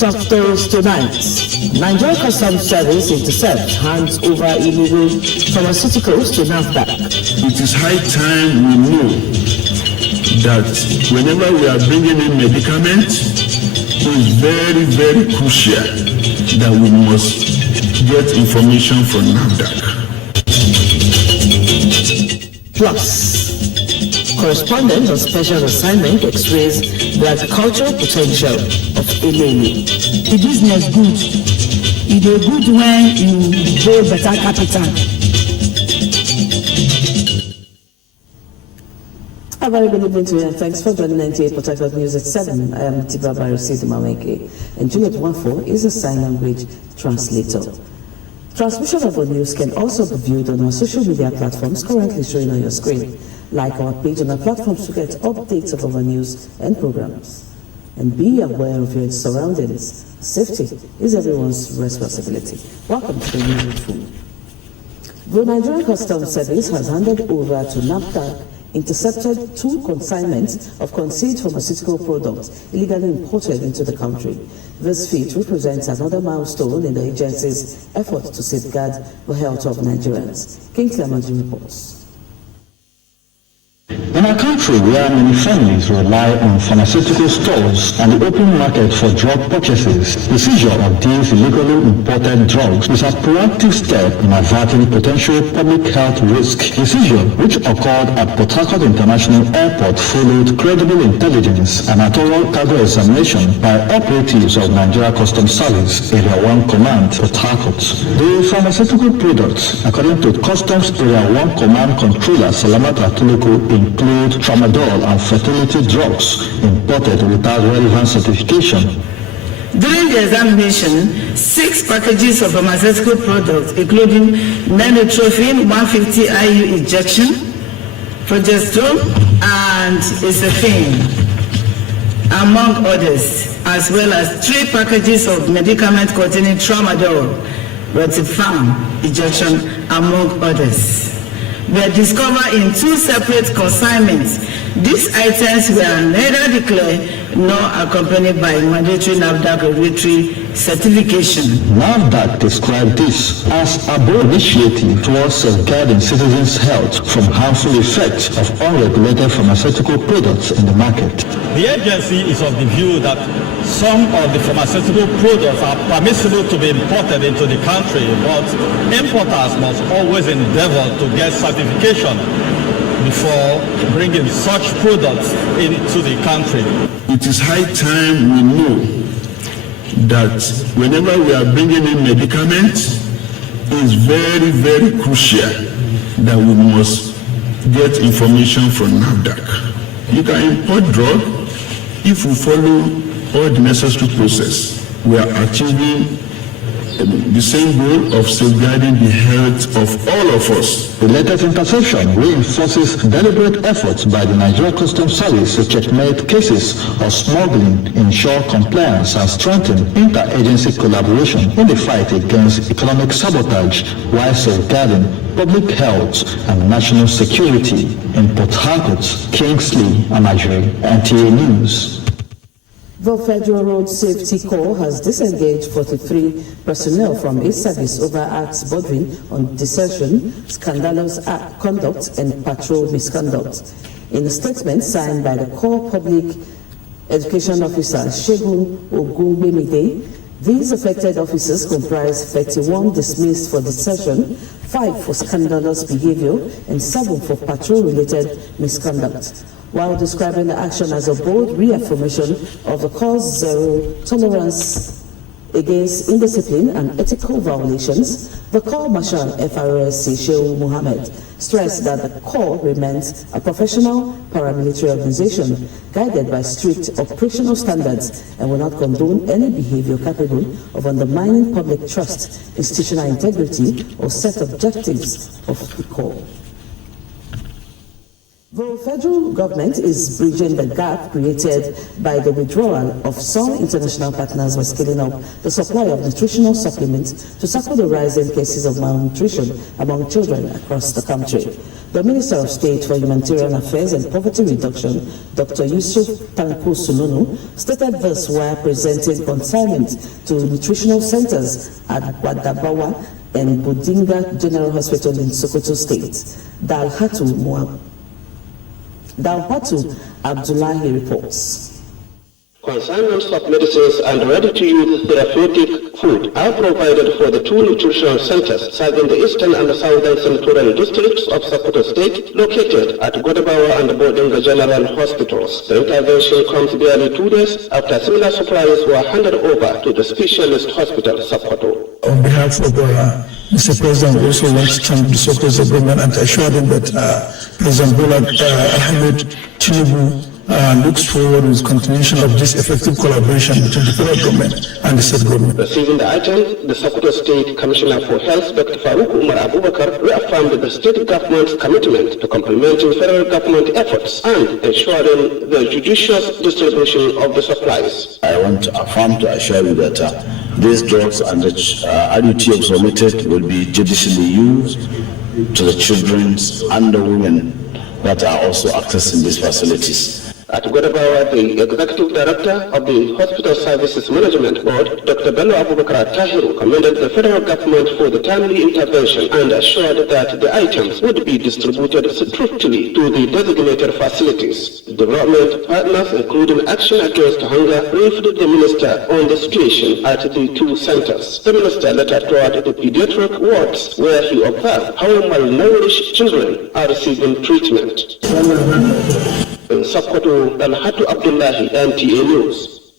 Top stories tonight. Nigerian Customs Service intercept hands over illegal pharmaceuticals to NAFDAC. It is high time we know that whenever we are bringing in medicaments, it is very, very crucial that we must get information from NAFDAC. Plus, correspondent on special assignment x-rays the agricultural potential of Elele. The business good. It is good when you grow better capital. A very good evening to you and thanks for joining 98 Port Harcourt News at 7. I am Tiba Barisi Dumaweke and Juliet Wanfo is a sign language translator. Transmission of our news can also be viewed on our social media platforms currently showing on your screen. Like our page on our platforms to get updates of our news and programs. And be aware of your surroundings. Safety is everyone's responsibility. Welcome to the news room. The Nigerian Customs Service has handed over to NAFDAC intercepted 2 consignments of concealed pharmaceutical products illegally imported into the country. This feat represents another milestone in the agency's effort to safeguard the health of Nigerians. King Clementi reports. In a country where many families rely on pharmaceutical stores and the open market for drug purchases, the seizure of these illegally imported drugs is a proactive step in averting potential public health risk. The seizure, which occurred at Port Harcourt International Airport, followed credible intelligence and a thorough cargo examination by operatives of Nigeria Customs Service, Area 1 Command, Port Harcourt. The pharmaceutical products, according to Customs Area 1 Command Controller Salamat Atuliko, include tramadol and fertility drugs imported without relevant certification. During the examination, 6 packages of pharmaceutical products, including Nenotrophin 150 IU injection, progesterone, and Isofine, among others, as well as 3 packages of medicament containing tramadol, Rotifam injection, among others, were discovered in 2 separate consignments. These items were neither declared nor accompanied by mandatory NAFDAC regulatory certification. NAFDAC described this as a broad initiative towards safeguarding citizens' health from harmful effects of unregulated pharmaceutical products in the market. The agency is of the view that some of the pharmaceutical products are permissible to be imported into the country, but importers must always endeavor to get certification before bringing such products into the country. It is high time we know that whenever we are bringing in medicaments, it is very, very crucial that we must get information from NAFDAC. You can import drug if we follow all the necessary process. We are achieving the same goal of safeguarding the health of all of us. The latest interception reinforces deliberate efforts by the Nigeria Customs Service to checkmate cases of smuggling, ensure compliance, and strengthen interagency collaboration in the fight against economic sabotage while safeguarding public health and national security. In Port Harcourt, Kingsley Amajiri, NTA News. The Federal Road Safety Corps has disengaged 43 personnel from its service over acts bordering on desertion, scandalous conduct, and patrol misconduct. In a statement signed by the Corps Public Education Officer Shegun Ogungbemide, these affected officers comprise 31 dismissed for desertion, 5 for scandalous behavior, and 7 for patrol-related misconduct. While describing the action as a bold reaffirmation of the Corps' zero tolerance against indiscipline and ethical violations, the Corps Marshal FRSC Shehu Mohammed stressed that the Corps remains a professional paramilitary organization guided by strict operational standards and will not condone any behavior capable of undermining public trust, institutional integrity, or set objectives of the Corps. The federal government is bridging the gap created by the withdrawal of some international partners by scaling up the supply of nutritional supplements to tackle the rising cases of malnutrition among children across the country. The Minister of State for Humanitarian Affairs and Poverty Reduction, Dr. Yusuf Tanko Sununu, stated this while presenting consignment to nutritional centers at Wadabawa and Budinga General Hospital in Sokoto State. Dalhatu Abdullahi reports. Consignments of medicines and ready-to-use therapeutic food are provided for the two nutritional centers serving the eastern and southern senatorial districts of Sokoto State, located at Godabawa and Bodinga General Hospitals. The intervention comes barely 2 days after similar supplies were handed over to the specialist hospital, Sokoto. On behalf of Mr. President, we also want to thank the Sokoto government and assure them that President Bola Ahmed Tinubu looks forward with continuation of this effective collaboration between the federal government and the state government. Receiving the item, the Sokoto State Commissioner for Health, Dr. Farouk Umar Abubakar, reaffirmed the state government's commitment to complementing federal government efforts and ensuring the judicious distribution of the supplies. I want to affirm to assure you that these drugs and the additives omitted will be judicially used to the children and the women that are also accessing these facilities. At Godabawa, the Executive Director of the Hospital Services Management Board, Dr. Bello Abubakar Tahiru, commended the federal government for the timely intervention and assured that the items would be distributed strictly to the designated facilities. Development partners, including Action Against Hunger, briefed the minister on the situation at the two centers. The minister later toured the pediatric wards where he observed how malnourished children are receiving treatment. In Sokoto, Dalhatu Abdullahi, NTA News.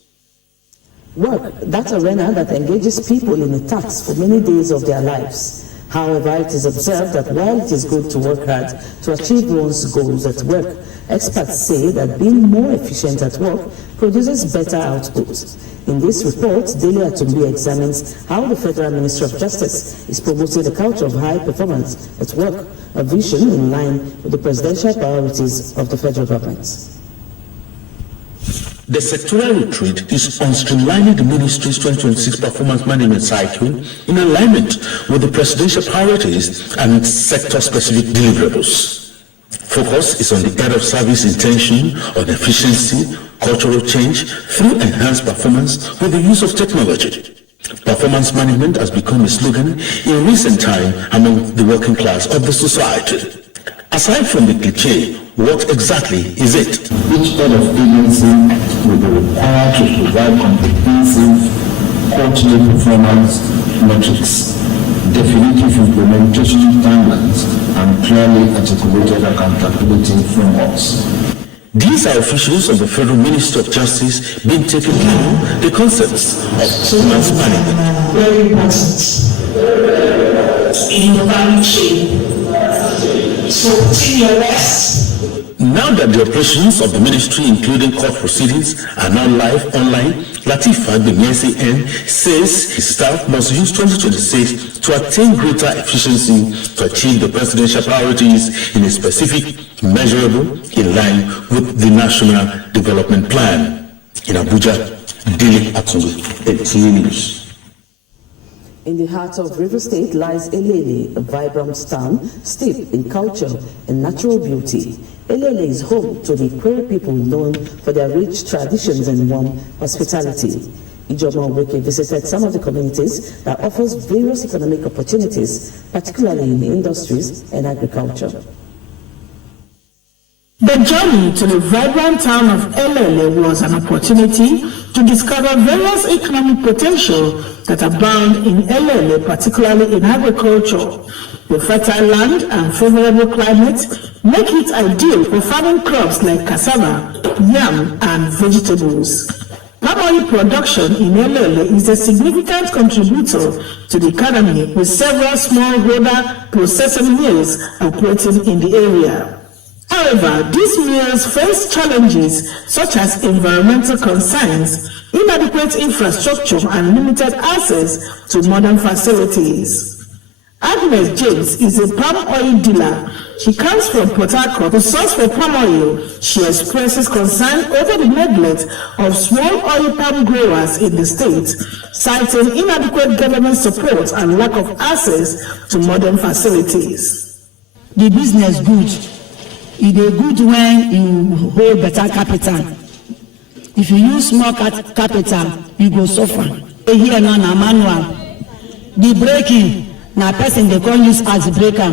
Work, that arena that engages people in a task for many days of their lives. However, it is observed that while it is good to work hard to achieve one's goals at work, experts say that being more efficient at work produces better output. In this report, Dele Atumbi examines how the Federal Ministry of Justice is promoting a culture of high performance at work, a vision in line with the presidential priorities of the federal government. The sectoral retreat is on streamlining the ministry's 2026 performance management cycle in alignment with the presidential priorities and sector-specific deliverables. Focus is on the area of service intention, on efficiency, cultural change through enhanced performance with the use of technology. Performance management has become a slogan in recent time among the working class of the society. Aside from the cliché, what exactly is it? Each head of agency will be required to provide comprehensive quarterly performance metrics, definitive implementation timelines, and clearly articulated accountability frameworks. These are officials of the Federal Ministry of Justice being taken through the concepts of performance management. Very important in the value chain. So take your rest. Now that the operations of the ministry, including court proceedings, are now live online, Lateef Fagbemi N says his staff must use 2026 to attain greater efficiency to achieve the presidential priorities in a specific, measurable, in line with the National Development Plan. In Abuja, Dele Atumbi, NTA News. In the heart of River State lies Elele, a vibrant town steeped in culture and natural beauty. Elele is home to the Kwere people known for their rich traditions and warm hospitality. Ijoma Weke visited some of the communities that offers various economic opportunities, particularly in industries and agriculture. The journey to the vibrant town of Elele was an opportunity to discover various economic potential that abound in Elele, particularly in agriculture. The fertile land and favorable climate make it ideal for farming crops like cassava, yam, and vegetables. Palm oil production in Elele is a significant contributor to the economy, with several smallholder processing mills operating in the area. However, these mills face challenges such as environmental concerns, inadequate infrastructure, and limited access to modern facilities. Agnes James is a palm oil dealer. She comes from Port Harcourt to source for palm oil. She expresses concern over the neglect of small oil palm growers in the state, citing inadequate government support and lack of access to modern facilities. the business good. It is good when you hold better capital. If you use small capital, you go suffer. Here now na manual. The braking, na person they can use as breaker.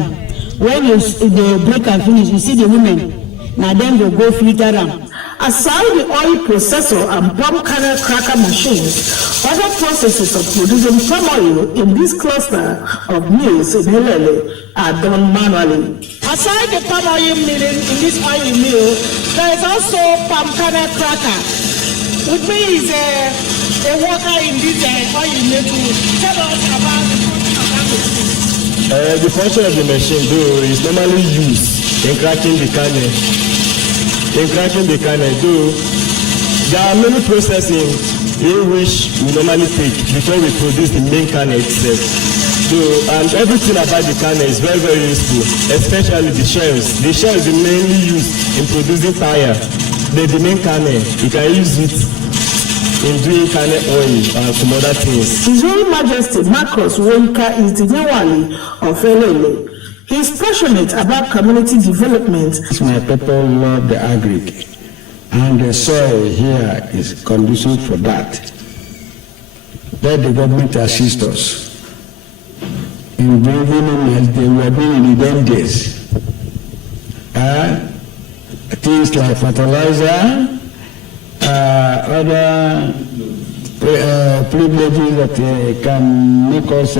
When the breaker finish, you see the women, now then go filter them. Aside the oil processor and palm kernel cracker machines, other processes of producing palm oil in this cluster of mills in Elele are done manually. Aside the palm oil milling in this oil mill, there is also palm kernel cracker, which means a worker in this oil mill to tell us about the function of that machine. The function of the machine, though, is normally used in cracking the kernel. Though there are many processing in which we normally take before we produce the main kernel itself. So, and everything about the kernel is very, very useful, especially the shells. The shells are mainly used in producing tire. The main kernel, you can use it in doing kernel oil and some other things. His Royal Majesty Marcus Wonka is the Nyawali of Elele. He is passionate about community development. My people love the agric, and the soil here is conducive for that. Let the government assist us in bringing in as they were doing in the then days. Things like fertilizer, other privileges that can make us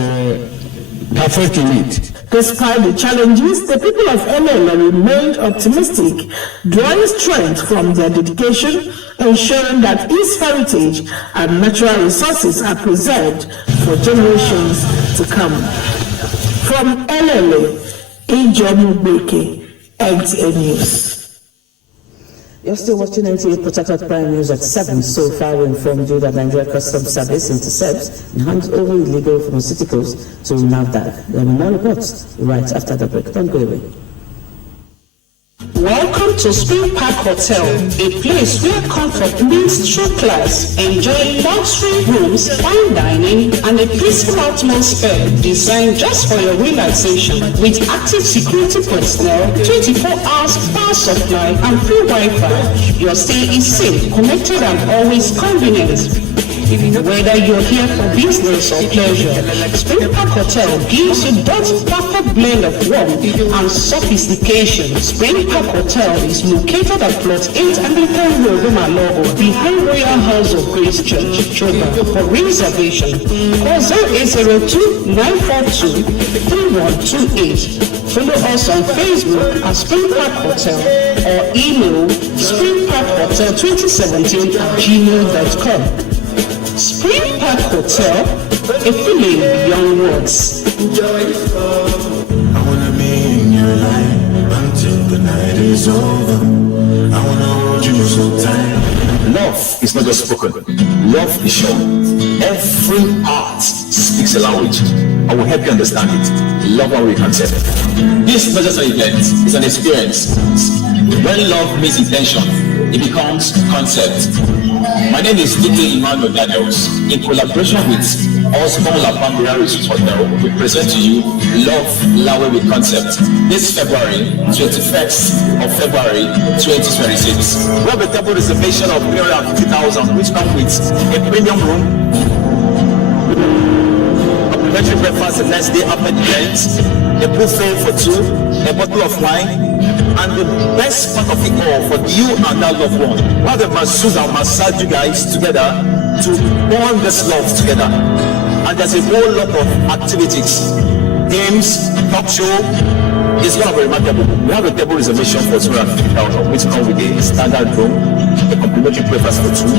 perfect in it. Despite the challenges, the people of Elele remained optimistic, drawing strength from their dedication, ensuring that its heritage and natural resources are preserved for generations to come. From Elele, Ijomu Beke, NTA News. You're still watching NTA Port Harcourt Prime News at 7. So far, we informed you that Nigeria Customs Service intercepts and hands over illegal pharmaceuticals to NAFDAC. There will be more reports right after the break. Don't go away. Welcome to Spring Park Hotel, a place where comfort meets true class. Enjoy luxury rooms, fine dining, and a peaceful atmosphere designed just for your relaxation. With active security personnel, 24 hours power supply, and free Wi-Fi, your stay is safe, connected, and always convenient. Whether you're here for business or pleasure, Spring Park Hotel gives you that perfect blend of warmth and sophistication. Spring Park Hotel is located at Plot 8 Anglican Road, Umalogo, behind Royal House of Grace Church, Choba. For reservation, call 0802-942-3128. Follow us on Facebook at Spring Park Hotel or email springparkhotel2017@gmail.com. Spring Park Hotel, a feeling beyond words. I wanna be in your life until the night is over. I wanna hold you so tight. Love is not just spoken. Love is shown. Every heart speaks a language. I will help you understand it. Love how we concept. This is not just an event, it's an experience. When love meets intention, it becomes concept. My name is Dike Emmanuel Daniels. In collaboration with Osborne La Palmera Resort Hotel, we present to you Love Lawe with Concept this February, 21st of February 2026. We have a table reservation of 350,000, which comes with a premium room, a complimentary breakfast the next day after the event, a buffet for two, a bottle of wine, and the best part of it all for you and that loved one. We have a masseuse and massage you guys together to bond this love together. And there's a whole lot of activities, games, talk show. It's going to be remarkable. We have a table reservation for 250,000, which comes with a standard room, a complimentary breakfast for two,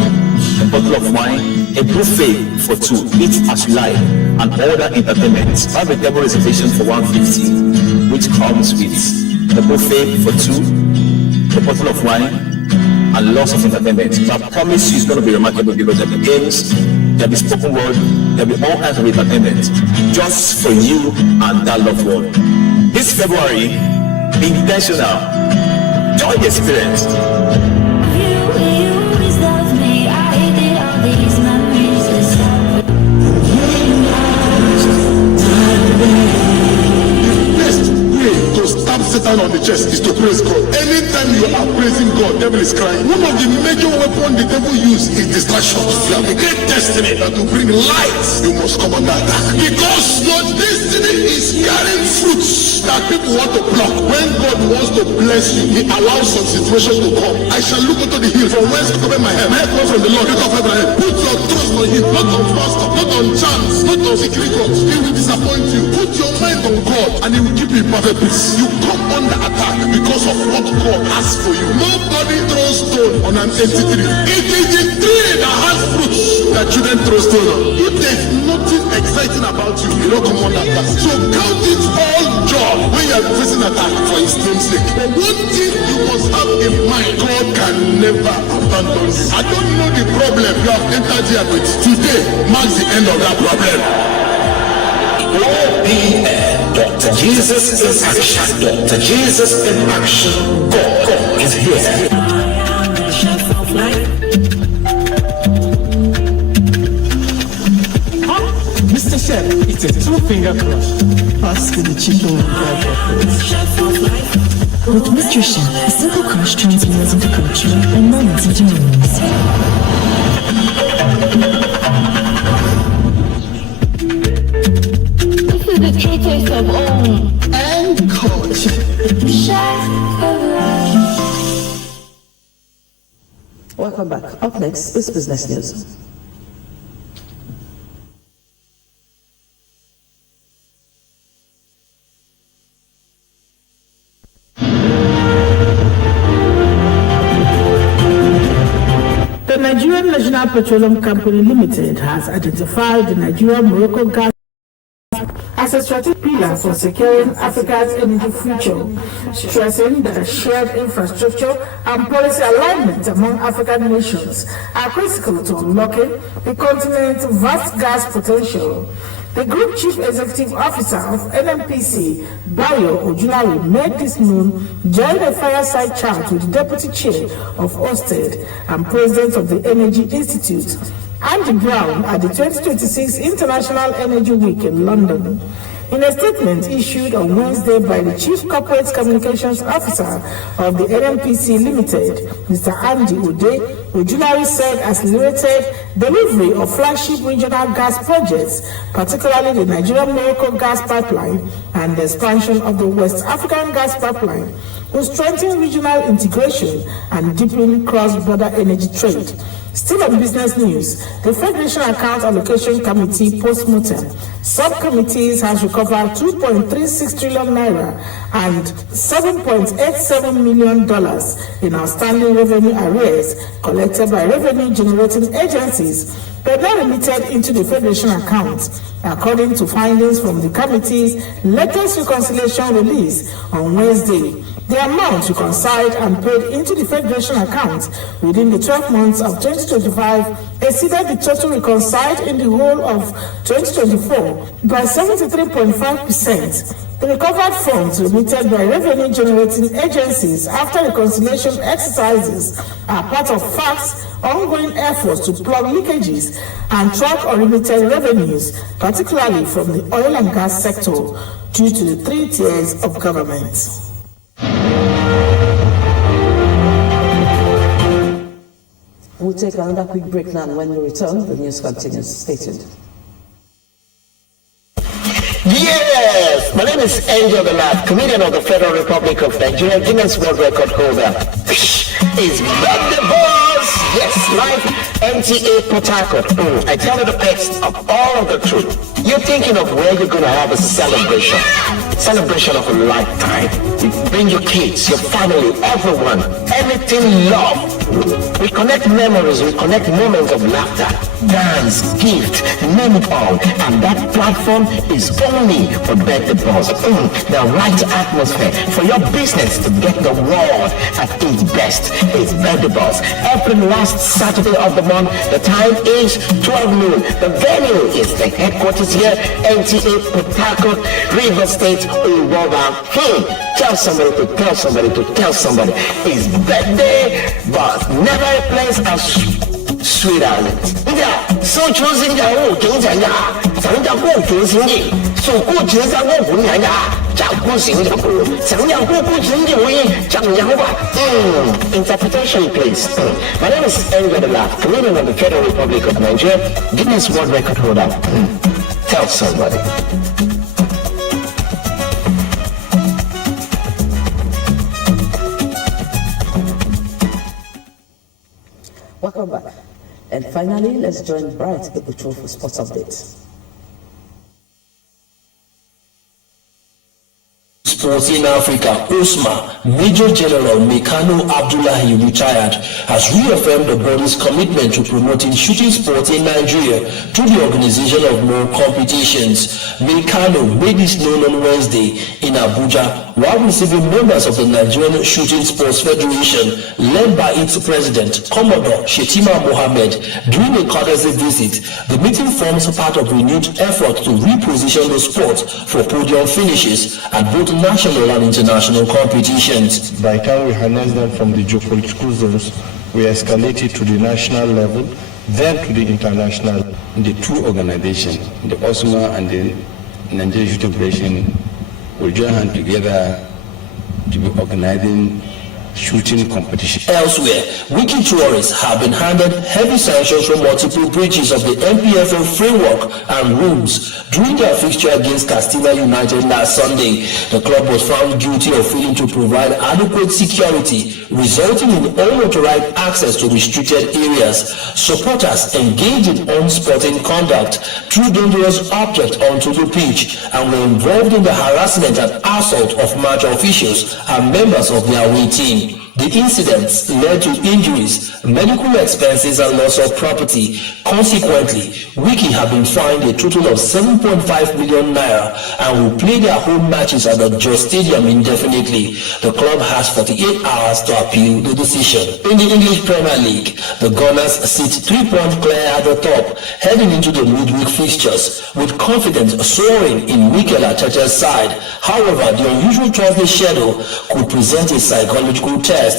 a bottle of wine, a buffet for two, eat as you like, and other entertainment. We have a table reservation for 150, which comes with the buffet for two, a bottle of wine, and lots of entertainment. So I promise you it's going to be remarkable because there'll be games, there'll be spoken word, there'll be all kinds of entertainment just for you and that loved one. This February, be intentional. Join the experience. chest is to praise God. Anytime you are praising God, devil is crying. One of the major weapons the devil uses is distraction. You have a great destiny that will bring light. You must come under attack. Because your destiny is carrying fruits that people want to pluck. When God wants to bless you, he allows some situations to come. I shall look into the hills from whence cometh my help. My help comes from the Lord, God of Abraham. Put your trust on him, not on pastor, not on chance, not on secret God. He will disappoint you. Put your mind on God and he will give you perfect peace. You come under attack because of what God has for you. Nobody throws stone on an empty tree. It is the tree that has fruits that children throw stone on. If there's nothing exciting about you, you don't come under attack. So count it all joy when you are facing attack for his name's sake. But one thing you must have in mind, God can never abandon you. I don't know the problem you have entered here with. Today marks the end of that problem. OPN, Dr. Jesus in action. Dr. Jesus in action. God is here. Mr. Chef, it's a two-finger crush. Ask the chicken with Mr. Chef, a simple crush turns meals into culture and moments into memories. This is the true taste of home and culture. Welcome back. Up next is Business News. The Nigerian National Petroleum Company Limited has identified the Nigeria-Morocco gas as a strategic pillar for securing Africa's energy future, stressing that a shared infrastructure and policy alignment among African nations are critical to unlocking the continent's vast gas potential. The Group Chief Executive Officer of NNPC, Bayo Ojulari, made this known during a fireside chat with the Deputy Chair of Ørsted and President of the Energy Institute, Andy Brown, at the 2026 International Energy Week in London. In a statement issued on Wednesday by the Chief Corporate Communications Officer of the NNPC Limited, Mr. Andy Ode, Ojulari said accelerated delivery of flagship regional gas projects, particularly the Nigeria-Morocco gas pipeline and the expansion of the West African gas pipeline, will strengthen regional integration and deepen cross-border energy trade. Still on business news, the Federation Account Allocation Committee post-mortem subcommittees has recovered 2.36 trillion naira and $7.87 million in outstanding revenue arrears collected by revenue-generating agencies but not remitted into the Federation account, according to findings from the committee's latest reconciliation release on Wednesday. The amount reconciled and paid into the Federation account within the 12 months of 2025 exceeded the total reconciled in the whole of 2024 by 73.5%. The recovered funds remitted by revenue-generating agencies after reconciliation exercises are part of FACT's ongoing efforts to plug leakages and track unremitted revenues, particularly from the oil and gas sector, due to the 3 tiers of government. We'll take another quick break now, and when we return, the news continues. Stay tuned. Yes, my name is Angel Delap, comedian of the Federal Republic of Nigeria, Guinness World Record holder. It's back the boss! Yes, live NTA Port Harcourt. I tell you the best of all of the truth. You're thinking of where you're going to have a celebration of a lifetime. You bring your kids, your family, everyone, everything love. We connect memories, we connect moments of laughter, dance, gift, name it all. And that platform is only for Birthday Boss. The right atmosphere for your business to get the world at its best is Birthday Boss. Every last Saturday of the month, the time is 12 noon. The venue is the headquarters here, NTA Port Harcourt, River State, Uwoba. Tell somebody to tell somebody to tell somebody. It's Birthday Boss. Never a place as sweet as it. So choosing the 想要过决心的，所过决上过不难呀，讲过行讲过，想要过不行的为讲洋话。Interpretation, please. My name is Angel Delaf, comedian of the Federal Republic of Nigeria, Guinness World Record holder. Tell somebody. Welcome back. And finally, let's join Bright Ebuchu for sports updates. Sports in Africa, USMA, Major General Mekano Abdullahi, retired, has reaffirmed the body's commitment to promoting shooting sports in Nigeria through the organization of more competitions. Mekano made this known on Wednesday in Abuja while receiving members of the Nigerian Shooting Sports Federation, led by its president, Commodore Shetima Mohammed, during a courtesy visit. The meeting forms part of renewed effort to reposition the sport for podium finishes at both national and international competitions. By the time we harness them from the geopolitical zones, we escalate it to the national level, then to the international. The two organizations, the OSMA and the Nigerian Shooting Federation, will join hands together to be organizing shooting competition. Elsewhere, Wiki tourists have been handed heavy sanctions for multiple breaches of the NPFL framework and rules during their fixture against Castina United last Sunday. The club was found guilty of failing to provide adequate security, resulting in unauthorized access to restricted areas. Supporters engaged in unsporting conduct, threw dangerous objects onto the pitch, and were involved in the harassment and assault of match officials and members of their away team. The incidents led to injuries, medical expenses, and loss of property. Consequently, Wiki have been fined a total of 7.5 million naira and will play their home matches at the Jos Stadium indefinitely. The club has 48 hours to appeal the decision. In the English Premier League, the Gunners sit 3 points clear at the top, heading into the midweek fixtures, with confidence soaring in Mikel Arteta's side. However, the unusual Thursday schedule could present a psychological test.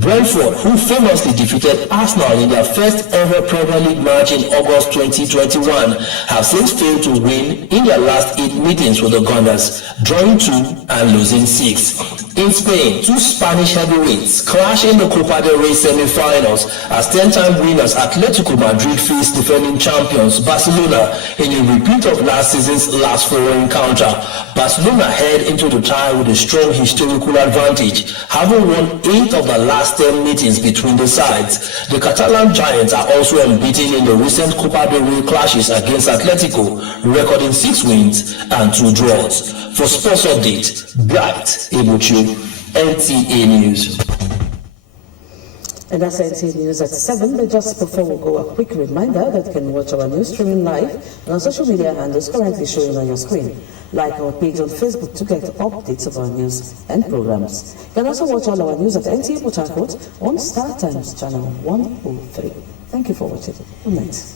Brentford, who famously defeated Arsenal in their first ever Premier League match in August 2021, have since failed to win in their last 8 meetings with the Gunners, drawing 2 and losing 6. In Spain, 2 Spanish heavyweights clash in the Copa del Rey semi-finals as 10-time winners Atletico Madrid face defending champions Barcelona in a repeat of last season's last 4 encounter. Barcelona head into the tie with a strong historical advantage, having won 8 of the last 10 meetings between the sides. The Catalan Giants are also unbeaten in the recent Copa del Rey clashes against Atletico, recording 6 wins and 2 draws. For Sports Update, Bright Ebuchu, NTA News. And that's NTA News at 7. But just before we go, a quick reminder that you can watch our news streaming live and on social media handles currently showing on your screen. Like our page on Facebook to get updates of our news and programs. You can also watch all our news at NTA Port Harcourt on Star Times channel 103. Thank you for watching. Good night.